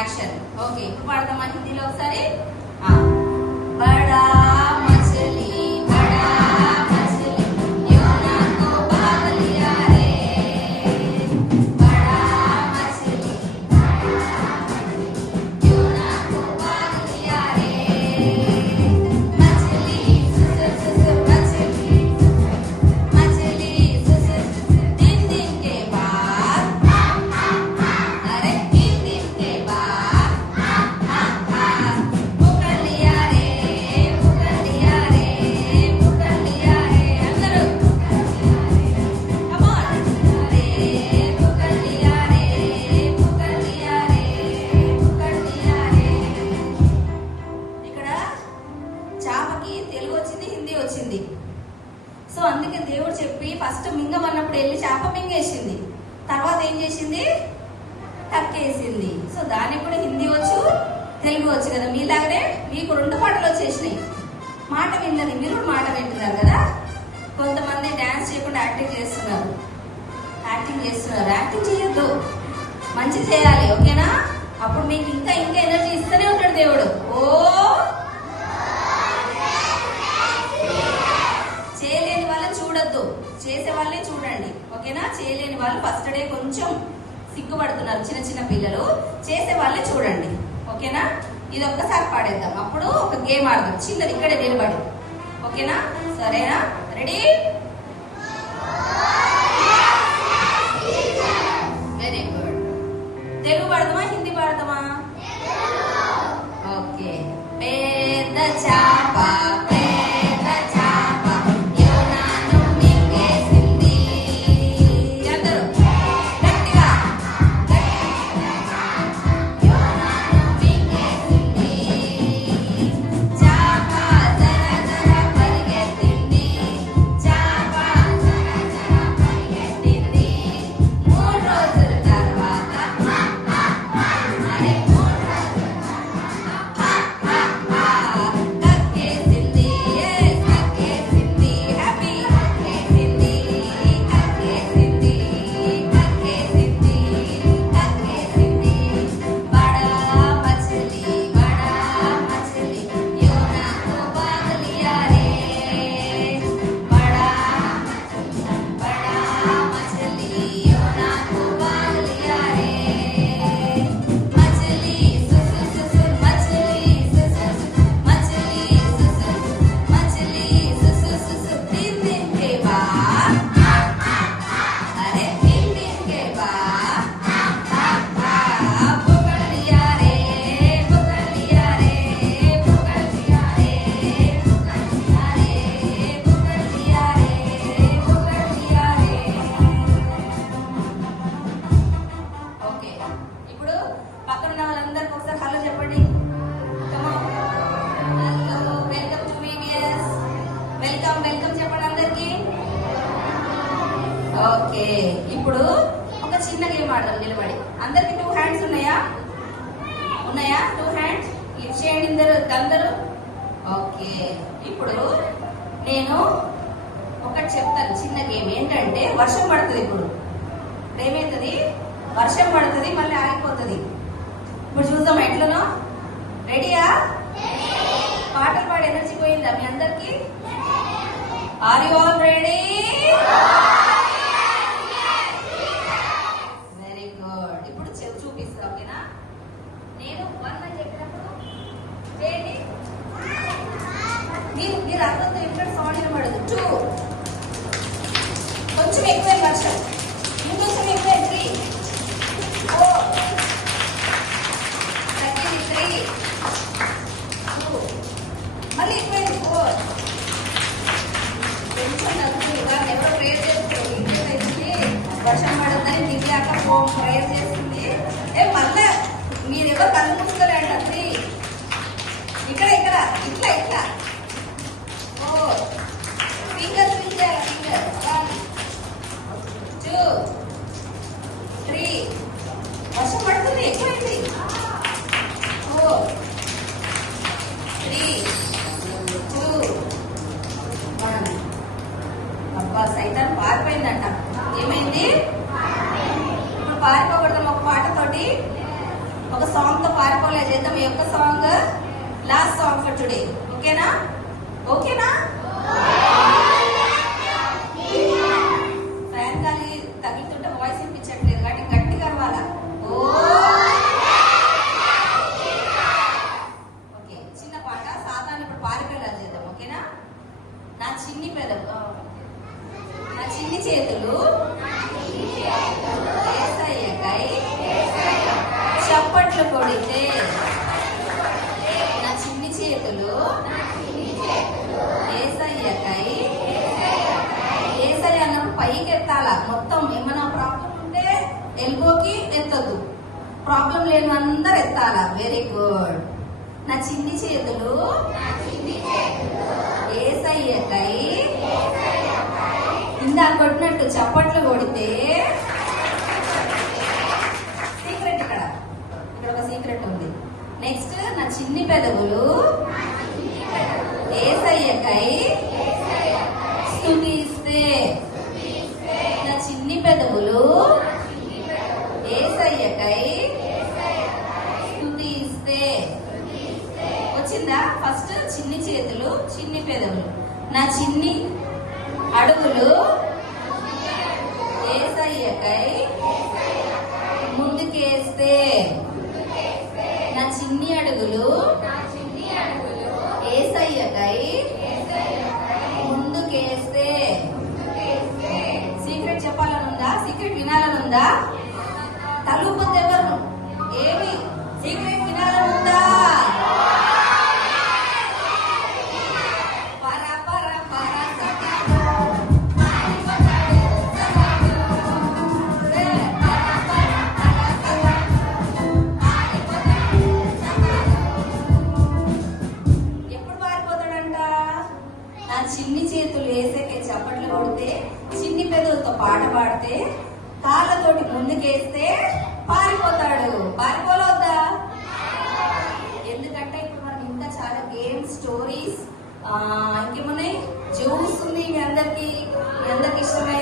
Action. Okay, ఇప్పుడు పాడదామా హిందీలో ఒకసారి. బడా మछली బడా మछली యోనా కో భాగ్ లియా రే. బడా మछली యోనా కో భాగ్ లియా రే. మछली సుసుర్ సుసుర్ మछली मछली सुसुर सुसुर दिन दिन के बाद अरे तीन दिन के बाद पकड़ लिया रे पकड़ लिया रे पकड़ लिया रे अंदर कम ऑन रे पकड़ लिया रे पकड़ लिया रे पकड़ लिया रे. ఇక్కడ చాపకి తెలుగు వచ్చింది, హిందీ వచ్చింది. సో అందుకే దేవుడు చెప్పి ఫస్ట్ మింగమన్నప్పుడు వెళ్ళి చేప మింగేసింది, తర్వాత ఏం చేసింది, కక్కేసింది. సో దానికి కూడా హిందీ వచ్చు, తెలుగు వచ్చు కదా. మీలాగనే మీకు 2 పాటలు వచ్చేసినాయి. మాట విన్నది, మీరు మాట వింటున్నారు కదా. కొంతమంది డాన్స్ చేయకుండా యాక్టింగ్ చేస్తున్నారు. యాక్టింగ్ చేయొద్దు, మంచి చేయాలి, ఓకేనా? అప్పుడు మీకు ఇంకా ఇంకా ఎనర్జీ ఇస్తూనే ఉంటాడు దేవుడు. ఓ చేయలేని వాళ్ళని చూడొద్దు, చేసే వాళ్ళని చూడండి, ఓకేనా? చేయలేని వాళ్ళు ఫస్ట్ డే కొంచెం సిగ్గుపడుతున్నారు, చిన్న చిన్న పిల్లలు. చేసే వాళ్ళని చూడండి, ఓకేనా? ఇది ఒక్కసారి పాడేద్దాం, అప్పుడు ఒక గేమ్ ఆడదాం చిన్నది, ఇక్కడే నిలబడి, ఓకేనా? సరేనా? రెడీ? Very good. తెలుగు పాడదామా, హిందీ పాడదామా? ఓకే. పెద్ద చాప పెద్ద చాప యోనాను మింగేసింది. అందరూ గట్టిగా యోనాను మింగేసింది. చాప జర జర పరిగెత్తింది. చాప జర జర పరిగెత్తింది. 3 రోజుల తర్వాత అరే 3 రోజుల కక్కేసింది. కక్కేసింది. హ్యాపీ కక్కేసింది. కక్కేసింది. కక్కేసింది. కక్కేసింది. బడా మछली యోనా కో భాగ్ లియా రే. బడా మछली యోనా కో భాగ్ లియా రే. मछली सुसुर सुसुर मछली सुसुर मछली सुसुर मछली सुसुर सुसुर तीन दिन के बाद अरे 3 दिन के बाद पकड़ लिया रे पकड़ लिया रे पकड़ लिया रे पकड़ लिया रे पकड़ लिया रे पकड़ लिया रे. ఓకే, ఇప్పుడు పక్కన ఉన్న వాళ్ళందరికీ ఒకసారి హలో చెప్పండి. Hello, welcome to VBS. Welcome welcome చెప్పండి అందరికి. ఓకే, ఇప్పుడు ఒక చిన్న గేమ్ ఆడదాం నిలబడి. అందరికి 2 హ్యాండ్స్ ఉన్నాయా? 2 హ్యాండ్స్ లిఫ్ట్ చేయండి అందరూ. ఓకే, ఇప్పుడు నేను ఒకటి చెప్తాను, చిన్న గేమ్. ఏంటంటే వర్షం పడుతుంది. ఇప్పుడు ఏమవుతుంది, వర్షం పడుతుంది, మళ్ళీ ఆగిపోతుంది. ఇప్పుడు చూద్దాం ఎట్లనో. రెడీయా? పాటలు పాడి ఎనర్జీ పోయిందా మీ అందరికి? Are you all ready? Very good. ఇప్పుడు చూపిస్తా, ఓకేనా? నేను 1 అని చెప్పినప్పుడు చేయండి. మీరు అర్థంతో ఇక్కడ సౌండ్ వినబడదు. 2 కొంచెం ఎక్కువ వర్షం, ఇంకొంచెం ఎక్కువ 3 4 తగ్గింది 3 2 మళ్ళీ ఎక్కువైంది 4 కొంచెం తగ్గుతుంది. కానీ ఎవరో ప్రేయర్ చేస్తారు, ఇంకేమైంది వర్షం పడుతుందని దిగాక ప్రేయర్ చేస్తుంది. మళ్ళీ మీరెవరు కళ్ళు మూసుకోలేండి. 3 ఇక్కడ ఇక్కడ ఇట్లా ఇట్లా 4 ఫింగర్ ఫింగర్ 1 2 3 వర్షం పడుతుంది, ఎక్కువైంది 4 3 2 1. అబ్బా సైతాన్ పారిపోయిందంట. ఏమైంది? ఇప్పుడు పారిపోకూడదాం. ఒక పాటతోటి, ఒక సాంగ్ తో చేద్దాం. ఈ యొక్క song last song for today. ఓకేనా? ఓకేనా? ఫ్యాన్ గాలి తగులుతుంటే వాయిస్ వినిపించట్లేదు కాబట్టి గట్టిగా అవ్వాలా. ఓకే, చిన్న పాట సాధారణ. ఇప్పుడు పారిపోయేలా చేద్దాం. ఓకేనా? నా చిన్ని పెదవు, నా చిన్ని చేతులు యేసయ్యకై చప్పట్లు కొడితే, నా చిన్ని చేతులు యేసయ్యకై. యేసయ్య అన్నప్పుడు పైకి ఎత్తాలా మొత్తం. ఏమైనా ప్రాబ్లం ఉంటే ఎల్బోకి ఎత్తద్దు, ప్రాబ్లం లేని అందరు ఎత్తాలా. Very good. నా చిన్ని చేతులు యేసయ్యకై ఇందా కొట్టినట్టు చప్పట్లు కొడితే. సీక్రెట్ ఇక్కడ ఒక సీక్రెట్ ఉంది. నెక్స్ట్, నా చిన్ని పెదవులు యేసయ్యకై స్తుతిస్తే. నా చిన్ని పెదవులు యేసయ్యకై స్తుతిస్తే. వచ్చిందా? ఫస్ట్ చిన్ని చేతులు, చిన్ని పెదవులు. నా చిన్ని అడుగులు యేసయ్యకై ముందుకేస్తే. నా చిన్ని అడుగులు యేసయ్యకై ముందుకేస్తే. సీక్రెట్ చెప్పాలనుందా? సీక్రెట్ వినాలనుందా? తలుపొద్దు ఎవరు? ఏమి సీక్రెట్ వినాలనుందా? నా చిన్ని చేతులు వేసేకే చప్పట్లు కొడితే, చిన్ని పెదవులతో పాట పాడితే, కాళ్ళతోటి ముందుకేస్తే పారిపోతాడు. పారిపోలవద్దా? ఎందుకంటే ఇప్పుడు మనం ఇంకా చాలా గేమ్స్, స్టోరీస్, ఇంకేమున్నాయి, జోక్స్ ఉంది. మీ అందరికి ఇష్టమైంది.